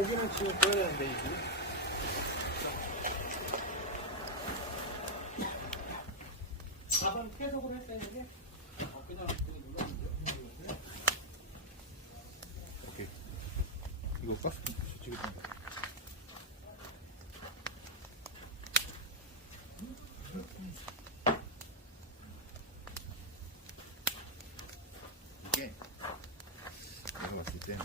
고기는 지금 구워야 되는데, 이제. 밥은 계속으로 했어야 되는데? 그냥 눌렀는데. 오케이. 이거 가스 좀 붙이겠다. 이게 내가 봤을 때